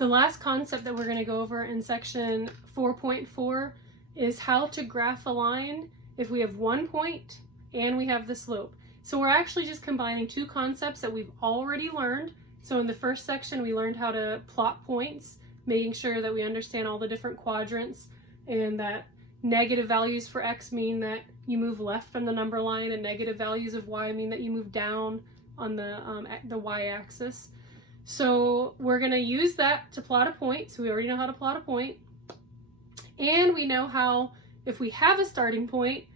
The last concept that we're going to go over in section 4.4 is how to graph a line if we have one point and we have the slope. So we're actually just combining two concepts that we've already learned. So in the first section, we learned how to plot points, making sure that we understand all the different quadrants, and that negative values for x mean that you move left on the number line, and negative values of y mean that you move down on the y-axis. So we're going to use that to plot a point. So we already know how to plot a point. And we know how, if we have a starting point,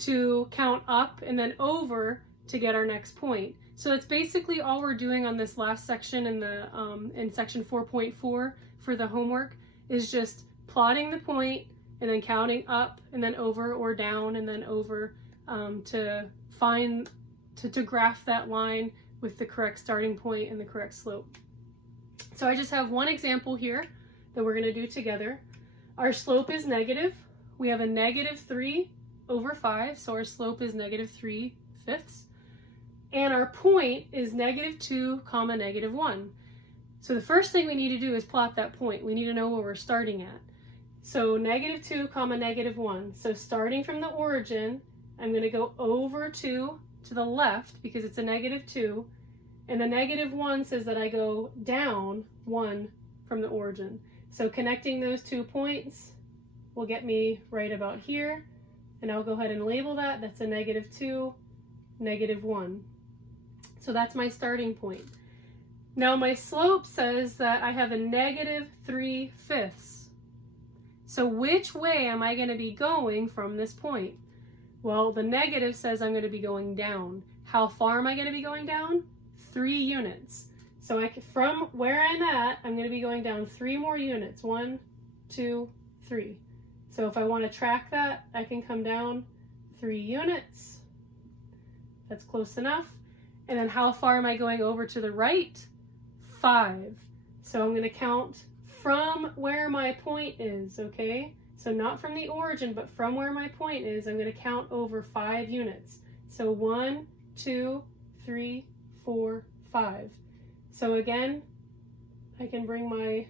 to count up and then over to get our next point. So that's basically all we're doing on this last section in section 4.4 for the homework, is just plotting the point and then counting up and then over or down and then over to graph that line with the correct starting point and the correct slope. So I just have one example here that we're going to do together. Our slope is negative. We have a -3/5, so our slope is -3/5. And our point is -2, -1. So the first thing we need to do is plot that point. We need to know where we're starting at. So -2, -1. So starting from the origin, I'm going to go over 2 to the left because it's a -2, and the -1 says that I go down 1 from the origin. So connecting those 2 points will get me right about here, and I'll go ahead and label that. That's a -2, -1. So that's my starting point. Now my slope says that I have a -3/5. So which way am I going to be going from this point? Well, the negative says I'm going to be going down. How far am I going to be going down? 3 units. So from where I'm at, I'm going to be going down 3 more units. 1, 2, 3. So if I want to track that, I can come down 3 units. That's close enough. And then how far am I going over to the right? 5. So I'm going to count from where my point is, okay? So not from the origin, but from where my point is, I'm going to count over 5 units. So 1, 2, 3, 4, 5. So again, I can bring my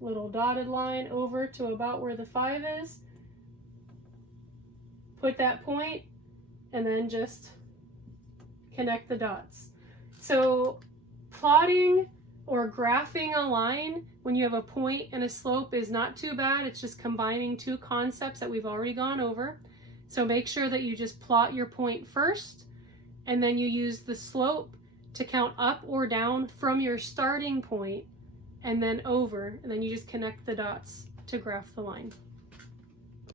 little dotted line over to about where the 5 is, put that point, and then just connect the dots. So plotting or graphing a line when you have a point and a slope is not too bad. It's just combining two concepts that we've already gone over. So make sure that you just plot your point first, and then you use the slope to count up or down from your starting point and then over, and then you just connect the dots to graph the line.